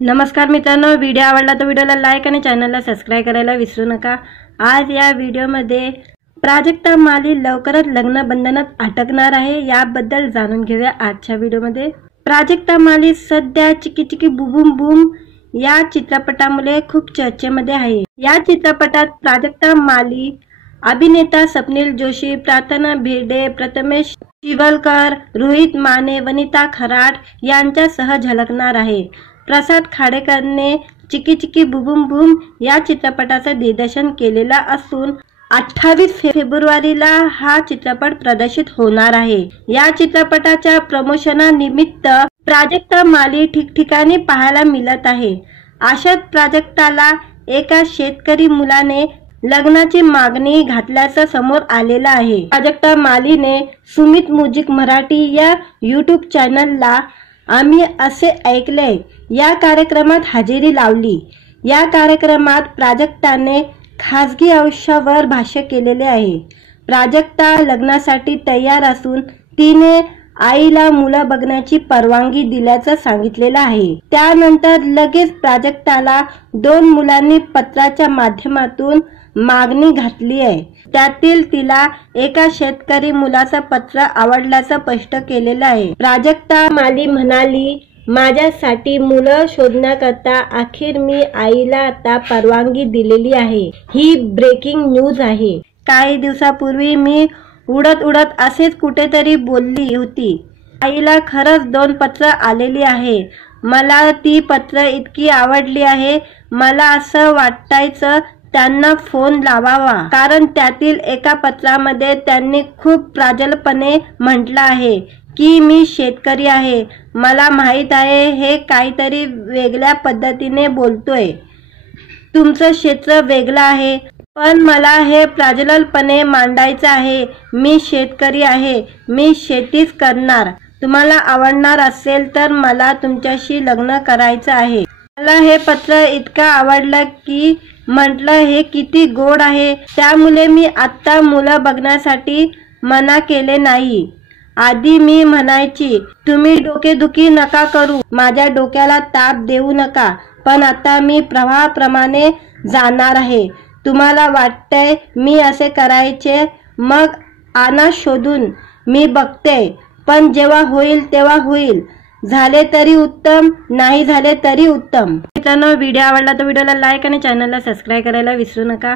नमस्कार मित्रांनो, व्हिडिओ आवडला तर व्हिडिओला लाईक आणि चॅनलला सबस्क्राइब करायला विसरू नका। आज या व्हिडिओमध्ये प्राजक्ता माली लवकरच लग्न बंधनात अटकणार आहे, याबद्दल जाणून घेऊया आजच्या व्हिडिओमध्ये। प्राजक्ता माली सध्या चिकी चिकी बूम बूम या चित्रपटामुळे खूप चर्चेमध्ये आहे। या चित्रपटात प्राजक्ता माली अभिनेता स्वप्नील जोशी, प्रार्थना भिडे, प्रथमेश शिवलकर, रोहित माने, वनिता खराट यांच्यासह झलकणार आहे। प्रसाद खाडेकरने चिकी चिकी बूम बूम या चित्रपटाचं दिग्दर्शन केलेलं असून 28 फेब्रुवारीला हा चित्रपट प्रदर्शित होणार आहे। या चित्रपटाच्या प्रमोशनानिमित्त प्राजक्ता माली ठिकठिकाणी पाहायला मिळत आहे। अशात प्राजक्ताला एका शेतकरी मुलाने लग्नाची मागणी घातल्याचं समोर आलेलं आहे। प्राजक्ता मालीने सुमित म्युझिक मराठी या यूट्यूब चॅनलला आम्ही असे ऐकले या कार्यक्रमात हजेरी लावली। या कार्यक्रमात प्राजक्ताने खासगी आयुष्यावर भाष्य केलेले आहे। प्राजक्ता लग्नासाठी तयार असून तिने आईला मुलं बघण्याची परवानगी दिल्याचं सांगितलेलं आहे। त्यानंतर लगेच प्राजक्ताला 2 मुलांनी पत्राच्या माध्यमातून मागणी घातली आहे। त्यातील तिला एका शेतकरी मुलाचं पत्र आवडल्याचं स्पष्ट केलेलं आहे। प्राजक्ता माली म्हणाली, माझ्यासाठी मुलं शोधण्याकरता अखेर मी आईला आता परवानगी दिलेली आहे। ही ब्रेकिंग न्यूज आहे। काही दिवसापूर्वी मी उडत उडत असेच कुठेतरी बोलली होती। आईला खरंच 2 पत्र आलेली आहे। मला ती पत्र इतकी आवडली आहे, मला असं वाटायचं त्यांना फोन लावावा, कारण त्यातील एका पत्रामध्ये त्यांनी खूप प्रांजळपणे म्हटलं आहे की मी शेतकरी आहे, मला माहित आहे हे काहीतरी वेगळ्या पद्धतीने बोलतोय, तुमचं क्षेत्र वेगळं आहे, पण मला हे प्रांजळपणे मांडायचं आहे। मी शेतकरी आहे, मी शेतीच करणार, तुम्हाला आवडणार असेल तर मला तुमच्याशी लग्न करायचं आहे। मला हे पत्र इतकं आवडलं की म्हटलं हे किती गोड आहे, त्यामुळे मी आत्ता मुलं बघण्यासाठी मना केले नाही। आधी मी म्हणायची तुम्ही डोकेदुखी नका करू, माझ्या डोक्याला ताप देऊ नका, पण आता मी प्रवाहाप्रमाणे जाणार आहे। तुम्हाला वाटतंय मी असे करायचे, मग आणा शोधून, मी बघते, पण जेव्हा होईल तेव्हा होईल, झाले तरी उत्तम, नाही झाले तरी उत्तम। मित्रांनो, व्हिडिओ आवडला तर व्हिडिओला लाईक आणि चॅनलला सबस्क्राइब करायला विसरू नका।